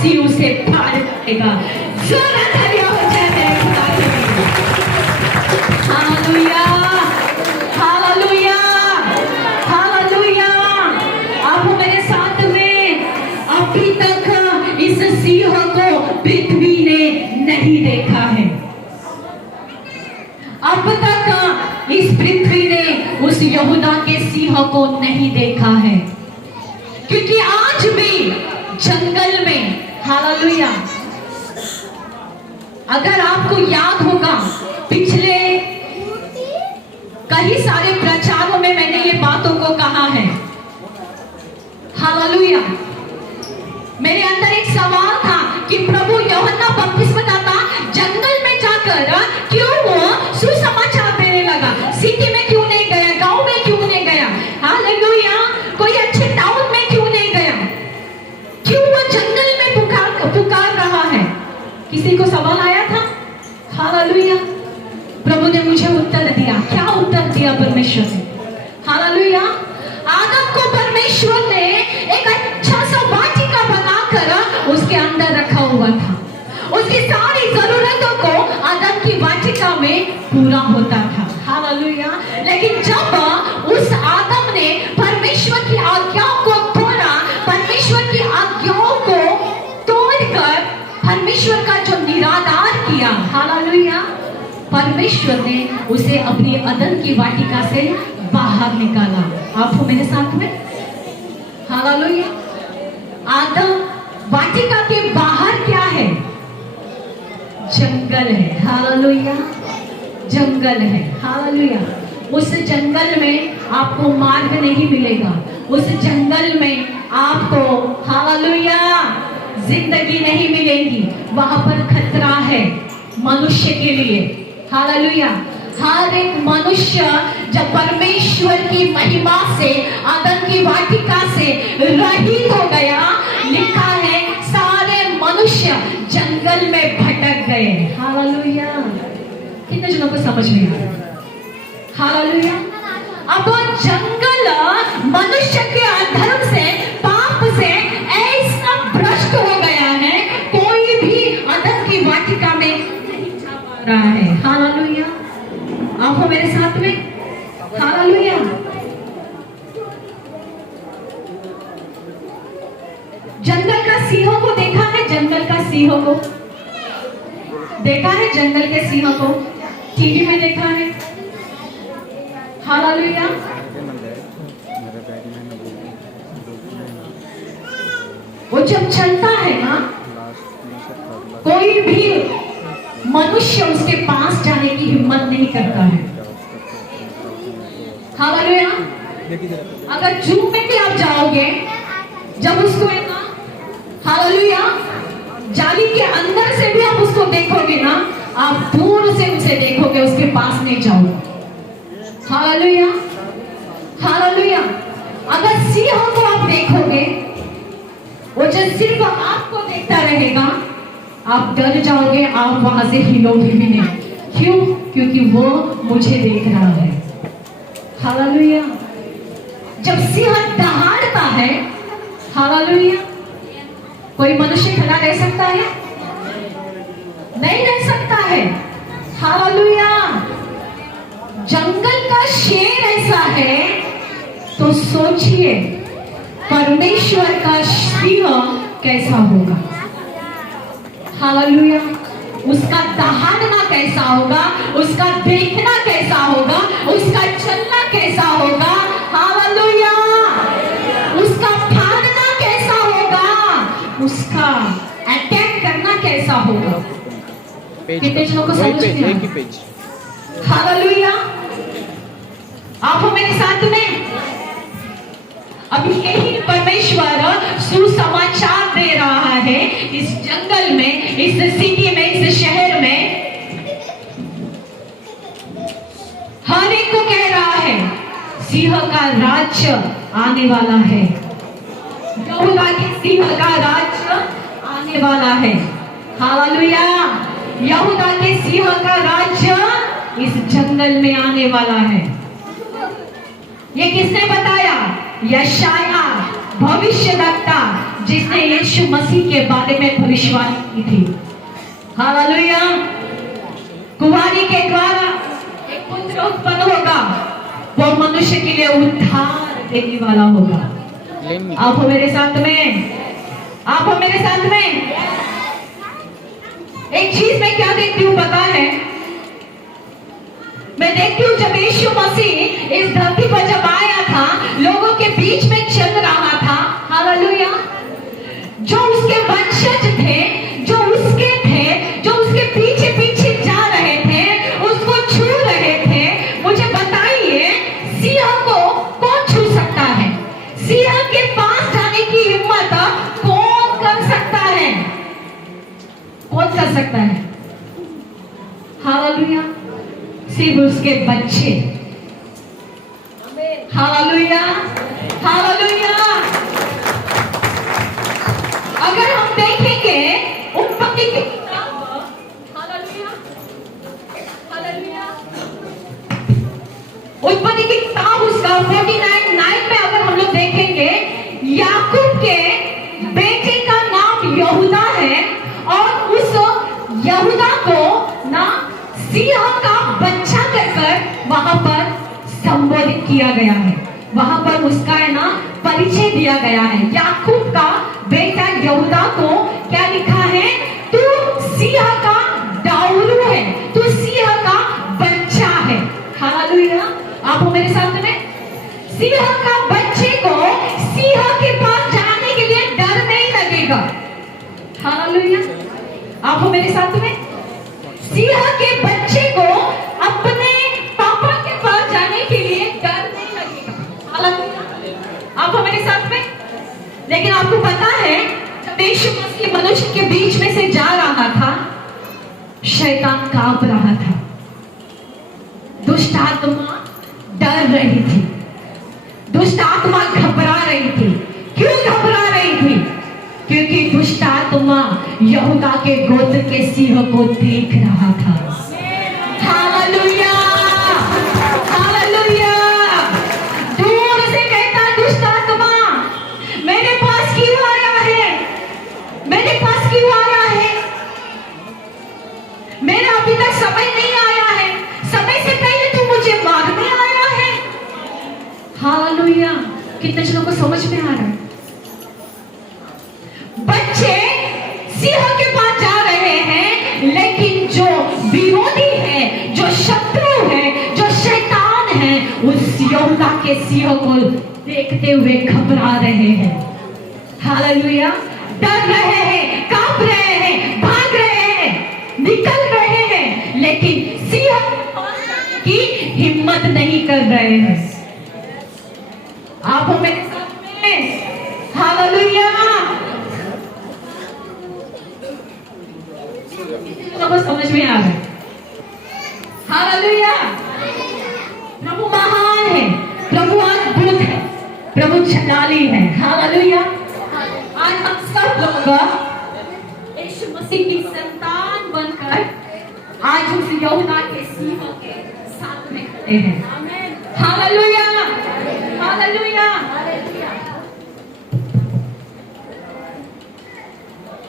मसीह उसे पार करेगा। जोरा तालियां हो जाए मेरे खुदा के लिए। Hallelujah, hallelujah, hallelujah. आप मेरे साथ में, अभी तक इस सिंह को पृथ्वी ने नहीं देखा है। अब तक इस पृथ्वी ने उस यहूदा के सिंह को नहीं देखा है, क्योंकि आज भी जंगल में, हालेलुया, अगर आपको याद होगा पिछले कई सारे प्रचारों में मैंने ये बातों को कहा है। हालेलुया। मेरे अंदर एक सवाल था कि प्रभु यूहन्ना बपतिस्मदाता जंगल में जाकर क्यों वो सुसमाचार देने लगा? सिटी में क्यों नहीं गया? गांव में क्यों नहीं गया? हालेलुया। कोई अच्छे टाउन में क्यों नहीं गया? क्यों वो जंगल में पुकार रहा है? किसी को सवाल आया था? हालेलुया। प्रभु ने मुझे उत्तर दिया। क्या उत्तर दिया परमेश्वर ने? हालेलुया। आदम को परमेश्वर ने एक अच्छा सा वाटिका बनाकर उसके अंदर रखा हुआ था। उसकी सारी जरूरतों को आदम की वाटिका में पूरा होता था। हालेलुया। लेकिन जब उस आदम ने परमेश्वर की आज्ञाओं को तोड़ा, परमेश्वर की आज्ञाओं को तोड़कर परमेश्वर का जो निरादर किया, हालेलुया, परमेश्वर ने उसे अपनी अदन की वाटिका से बाहर निकाला। आप हो मेरे साथ में? हालेलुया। आदम वाटिका के बाहर क्या है? जंगल है। हालेलुया। जंगल है। हालेलुया। उस जंगल में आपको मार्ग नहीं मिलेगा। उस जंगल में आपको, हालेलुया, जिंदगी नहीं मिलेगी। वहां पर खतरा है मनुष्य के लिए। हालेलुया। हर एक मनुष्य जब परमेश्वर की महिमा से, आदम की वाटिका से रहित हो गया, लिखा है सारे मनुष्य जंगल में भटक गए। हालेलुया। कितने जनों को समझ में आया? हालेलुया। अब जंगल मनुष्य के अधर्म से, पाप से ऐसा भ्रष्ट हो गया है, कोई भी आदम की वाटिका में नहीं जा पा रहा है। हालेलुया। आप हो मेरे साथ में? हालेलुया। जंगल का सिंहों को देखा है? जंगल का सिंहों को देखा है? जंगल के सिंहों को टीवी में देखा है? हालेलुया। वो जब चलता है ना, कोई भी मनुष्य उसके पास जाने की हिम्मत नहीं करता है। हालेलुया। अगर जू में भी आप जाओगे, जब उसको है ना, हालेलुया, जाली के अंदर से भी आप उसको देखोगे ना, आप दूर से उसे देखोगे, उसके पास नहीं जाओगे। हालेलुया। हालेलुया। अगर सिंह को आप देखोगे, वो जो सिर्फ आपको देखता रहेगा, आप डर जाओगे, आप वहां से हिलोगे भी नहीं। क्यों? क्योंकि वो मुझे देख रहा है। हालेलुया। जब सिंह दहाड़ता है, हालेलुया, कोई मनुष्य खड़ा रह सकता है? नहीं रह सकता है। हालेलुया। जंगल का शेर ऐसा है, तो सोचिए परमेश्वर का सिंह कैसा होगा। हालेलुया। उसका दहाड़ना कैसा होगा, उसका देखना कैसा होगा, उसका चलना कैसा होगा। हालेलुया। उसका फाड़ना कैसा होगा, उसका अटैक करना कैसा होगा। कितने जनों को समझ में आया? हालेलुया। आप हो मेरे साथ में? अभी यही परमेश्वर सुसमाचार दे रहा है इस जंगल में, इस सिटी में, इस शहर में। हर एक को कह रहा है सिंह का राज्य आने वाला है। यहूदा के सिंह का राज्य आने वाला है। हालेलुया। यहूदा के सिंह का राज्य इस जंगल में आने वाला है। ये किसने बताया? यशाया भविष्यवक्ता जिसने यीशु मसीह के बारे में भविष्यवाणी की थी। हालेलुया। कुंवारी के द्वारा एक पुत्र उत्पन्न होगा, वो मनुष्य के लिए उद्धार देने वाला होगा। आप हो मेरे साथ में, आप हो मेरे साथ में। एक चीज मैं क्या देखती हूँ पता है, मैं देखती हूँ जब यीशु मसीह इस धरती पर जब आया था, लोगों के बीच में चल रहा था, हालेलुया, जो उसके वंशज थे, जो उसके थे, जो उसके पीछे पीछे जा रहे थे, उसको छू रहे थे। मुझे बताइए, सिंह को कौन छू सकता है? सिंह के पास जाने की हिम्मत कौन कर सकता है? कौन कर सकता है? हालेलुया, सिर्फ उसके बच्चे। Hallelujah, hallelujah. अगर हम देखेंगे उत्पत्ति की किताब, हालेलुया, हालेलुया, उत्पत्ति की किताब उसका 49:9 में अगर हम लोग देखेंगे, याकूब के बेटे का नाम यहूदा है और उस यहूदा को ना सिंह का बच्चा कहकर वहां पर संबोधित किया गया है, वहां पर उसका है ना परिचय दिया गया है। याकूब का बेटा यहूदा को क्या लिखा है? तू सिंह का दाऊरू है, तू सिंह का बच्चा है। हालेलुया। आप हो मेरे साथ में? सिंह का बच्चे को सिंह के पास जाने के लिए डर नहीं लगेगा। हालेलुया। आप हो मेरे साथ में? सिंह के बच्चे को अपने पापा के पास जाने के लिए डर नहीं लगेगा। हालेलुया। आप हो मेरे साथ में? लेकिन आपको पता है, जब यीशु मसीह मनुष्य के बीच में से जा रहा था, शैतान कांप रहा था, दुष्ट आत्मा डर रही थी, दुष्ट आत्मा घबरा रही थी। क्यों घबरा रही थी? क्योंकि दुष्ट आत्मा यहूदा के गोत्र के सिंह को देख रहा था। Hallelujah, hallelujah. दूर से कहता दुष्ट आत्मा, मेरे पास क्यों आया है? मेरे पास क्यों आया है? मेरा अभी तक समय नहीं आया है, समय से पहले तू मुझे मारने आया है। हालेलुया। कितने जनों को समझ में आ रहा है? बच्चे सिंह के पास जा रहे हैं, लेकिन जो विरोधी है, जो शत्रु है, जो शैतान है, उस यहूदा के सिंह को देखते हुए घबरा रहे हैं। हालेलुया। डर रहे हैं, कांप रहे हैं, भाग रहे हैं, निकल रहे हैं, लेकिन सिंह की हिम्मत नहीं कर रहे हैं। आप हो मेरे साथ में? हालेलुया। सबको समझ में आ रहा है? हालेलुया। प्रभु महान है, प्रभु अद्भुत है, प्रभु जलाली है। हालेलुया। आज हम सब लोग यीशु मसीह की संतान बनकर आज उस यहूदा के सिंह के साथ में खड़े हैं। Hallelujah, hallelujah.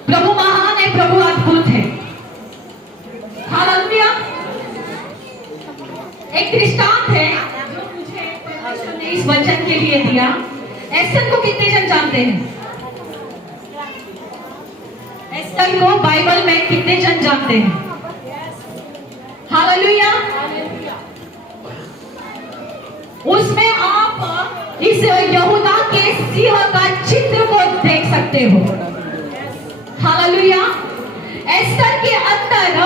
प्रभु महान है, प्रभु अद्भुत है। हालेलुया। एक दृष्टांत है जो मुझे परमेश्वर ने इस वचन के लिए दिया। एस्तर को कितने जन जानते हैं? एस्तर को बाइबल में कितने जन जानते हैं? हालेलुया। उसमें आप इस यहूदा के सिंह का चित्र को देख सकते हो। हालेलुया। एस्तर के अंदर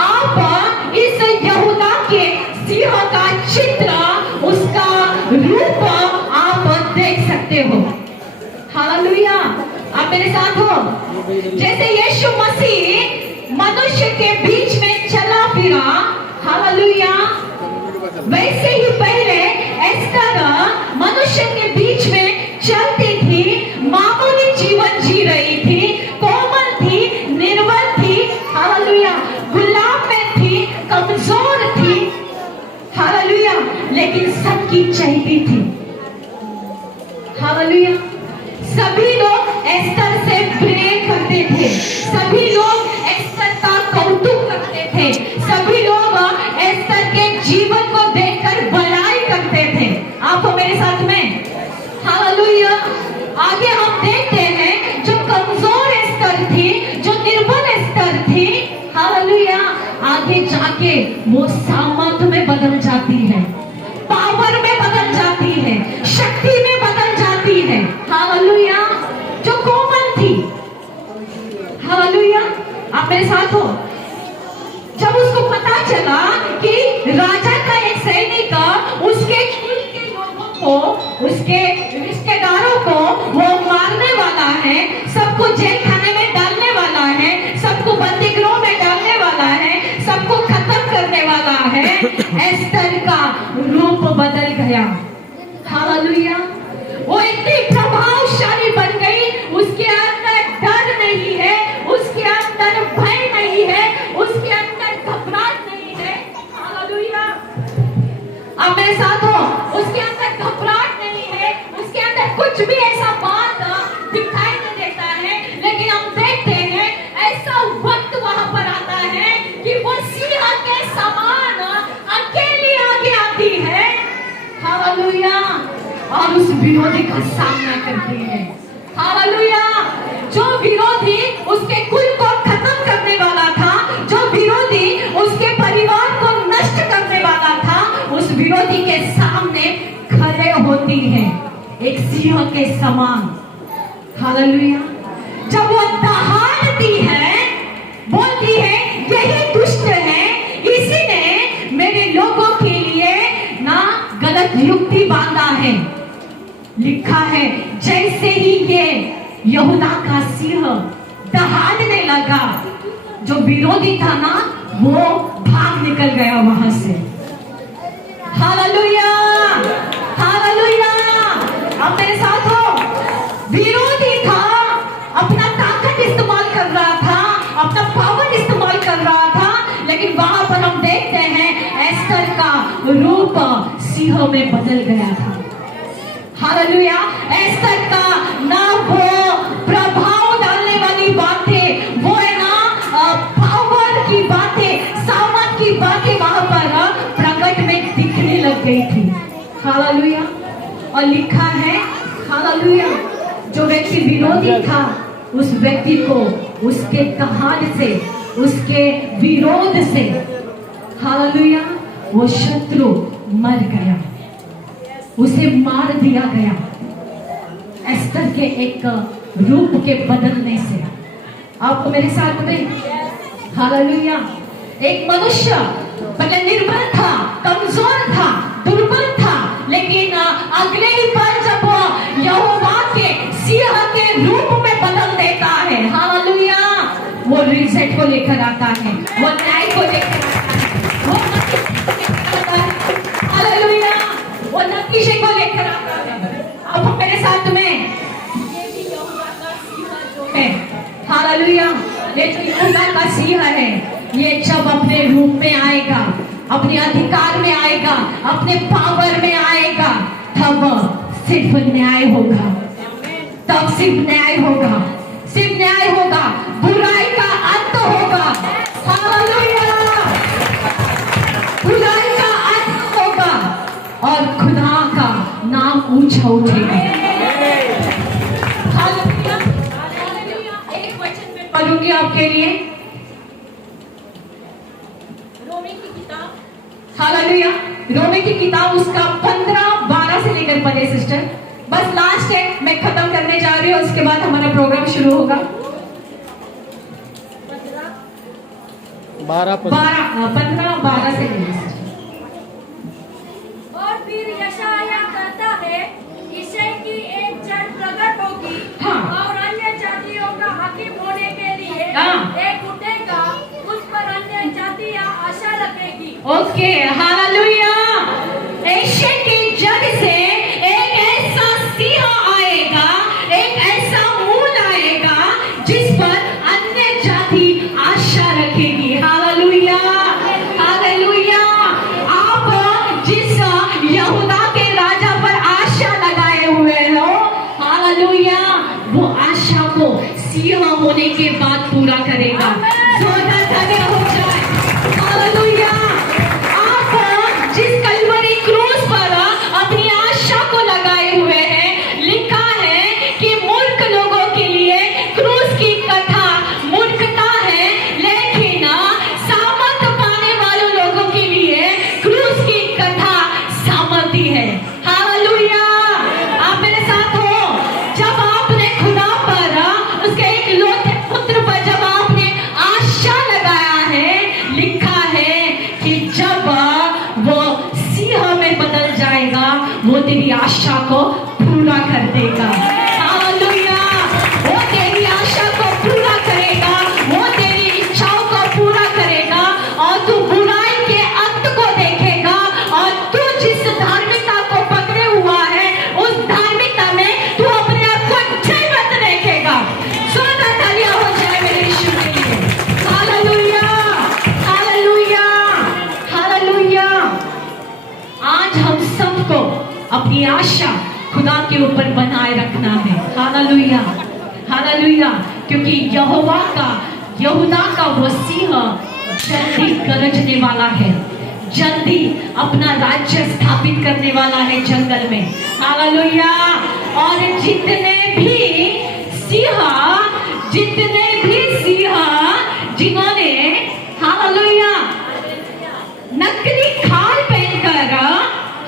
आप इस यहूदा के सिंह का चित्र, उसका रूप आप देख सकते हो। हालेलुया। आप मेरे साथ हो? जैसे यीशु मसीह मनुष्य के बीच में चला फिरा, हालेलुया, वैसे ही पहले एस्तर मनुष्य के बीच में चलती थी, मामूली जीवन जी रही थी, कोमल थी, निर्बल थी, हालेलुया, गुलाम में थी, कमजोर थी, हालेलुया, लेकिन सबकी चाहती थी। हालेलुया। सभी लोग एस्तर वो सामर्थ में बदल जाती है, पावर में बदल जाती है, शक्ति में बदल जाती है। हालेलुया। जो कोमल थी, हालेलुया, आप मेरे साथ हो। जब उसको पता चला कि राजा का एक सैनिक उसके कुल के लोगों को, उसके रिश्तेदारों को वो मारने वाला है, सबको जेल खाने में डालने वाला है, सबको बंदीगृह में डालने वाला है, सबको खत्म करने वाला है, एस्तर का रूप बदल गया। हालेलुया। वो इतनी प्रभावशाली बन गई, उसके अंदर डर नहीं है, उसके अंदर भय नहीं है, उसके अंदर घबराहट नहीं है। हालेलुया। आप मेरे साथ हो। उसके अंदर घबराहट नहीं है, उसके अंदर कुछ भी ऐसा बात दिखाई नहीं देता है। लेकिन हम देखते हैं ऐसा वक्त वहां पर आता है कि वो सिंह के समान अकेली आगे आती है। हालेलुया। और उस विरोधी का सामना करती है। हालेलुया। जो विरोधी उसके कुल को खत्म करने वाला था, जो विरोधी उसके परिवार को नष्ट करने वाला था, उस विरोधी के सामने खड़े होती है एक सिंह के समान। हालेलुया। जब वो दहाड़ती है, बोलती है यही दुष्ट है, इसी ने मेरे लोगों के लिए ना गलत युक्ति बांधा है। लिखा है जैसे ही ये यहूदा का सिंह दहाड़ने लगा, जो विरोधी था ना वो भाग निकल गया वहां से। हालेलुया। हालेलुया। अब मेरे साथ हो। विरोधी था, अपना ताकत इस्तेमाल कर रहा था, अपना पावर इस्तेमाल कर रहा था, लेकिन वहां पर हम देखते हैं एस्तर का रूप सिंह में बदल गया था। हालेलुया। एस्तर का ना वो प्रभाव डालने वाली बातें, वो है ना पावर की बातें, सामर्थ की बातें वहां पर प्रकट में दिखने लग गई थी। हालेलुया। और लिखा है, हालेलुया, जो व्यक्ति विरोधी था उस व्यक्ति को उसके दहाड़ से, उसके विरोध से, हालेलुया, वो शत्रु मर गया, उसे मार दिया गया एस्तर के एक रूप के बदलने से। आपको मेरे साथ में, हालेलुया। एक मनुष्य पहले निर्बल था, कमजोर था, दुर्बल था, लेकिन अगले ही पल जब वो यहोवा के सिंह के रूप में बदल देता है, हालेलुया, वो रिजल्ट को लेकर आता है, वो न्याय को लेकर आता है, वो हालेलुया, वो नतीजे को लेकर आता है। अब मेरे साथ में ये भी यहोवा का सिंह जो है, हालेलुया, ये जो यहोवा का सिंह है, ये जब अपने रूप में आएगा, अपने अधिकार में आएगा, अपने पावर में आएगा, तब सिर्फ न्याय होगा, तब सिर्फ न्याय होगा, सिर्फ न्याय होगा, बुराई का अंत होगा। हालेलुया। बुराई का अंत होगा और खुदा का नाम ऊंचा उठेगा। हालेलुया। एक वचन में पढ़ूंगी आपके लिए, रोमी की किताब, हालेलुया, रोमी की किताब उसका 15-12 से लेकर पढ़े सिस्टर। बस लास्ट है, मैं खत्म करने जा रही हूँ, उसके बाद हमारा प्रोग्राम शुरू होगा। 15-12 से लेकर। और फिर यशायाह कहता है, ईसाई की एक जड़ प्रकट होगी, हाँ। और अन्य जातियों का हाकिम होने के लिए हाँ। एक उठेगा, उस पर अन्य जातियां आशा रखेगी। Okay, hallelujah. एशिया की जड़ से एक ऐसा सिंह आएगा, एक ऐसा मूल आएगा जिस पर अन्य जाति आशा रखेगी। हालेलुया। हालेलुया। आप जिस यहूदा के राजा पर आशा लगाए हुए हो, हालेलुया, वो आशा को सिंह होने के बाद पूरा करेगा। जोरदार तालियां हो जाए। हालेलुया। आप जिस कलवरी क्रूस पर अपनी आशा को लगाए हुए हैं, लिखा है कि मूर्ख लोगों के लिए क्रूस की कथा मूर्खता है, लेकिन सामर्थ पाने वालों लोगों के को पूरा कर देगा। हालेलुया। वो तेरी आशा को पूरा करेगा, वो तेरी इच्छाओं को पूरा करेगा, और तू बुराई के अंत को देखेगा, और तू जिस धार्मिकता को पकड़े हुआ है उस धार्मिकता में तू अपने आप को जीवंत देखेगा। जोरदार तालियां हो जाए मेरे यीशु के लिए। Hallelujah, hallelujah, hallelujah. आज हम सबको अपनी आशा खुदा के ऊपर बनाए रखना है। Hallelujah, hallelujah. क्योंकि यहूदा का वो सिंह जल्दी गरजने वाला है, जल्दी अपना राज्य स्थापित करने वाला है जंगल में। हालेलुया। और जितने भी सिंह जिन्होंने हालेलुया नकली खाल पहनकर,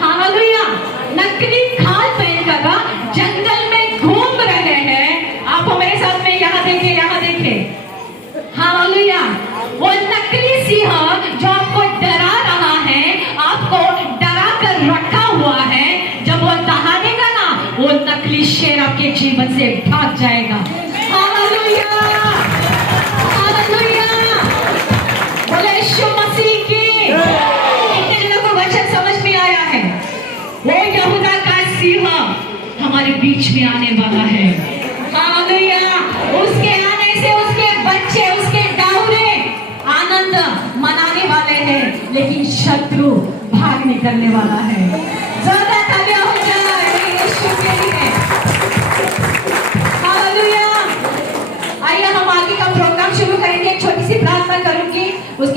हालेलुया नकली खाल पहनकर जंगल में घूम रहे हैं। आप हमारे साथ में यहाँ देखें, हालेलुया। वो नकली सिंह जो आपको डरा रहा है, आपको डरा कर रखा हुआ है, जब वो दहाड़ेगा ना, वो नकली शेर आपके जीवन से भाग जाएगा। Hallelujah, hallelujah. बोले यीशु मसीह की। कितने लोगों को वचन समझ में आया है? वो यहूदा का सिंह हमारे बीच में आने वाला है। हालेलुया। उसके आने से उसके बच्चे, उसके दाऊरे आनंद मनाने वाले हैं, लेकिन शत्रु भाग निकलने वाला है।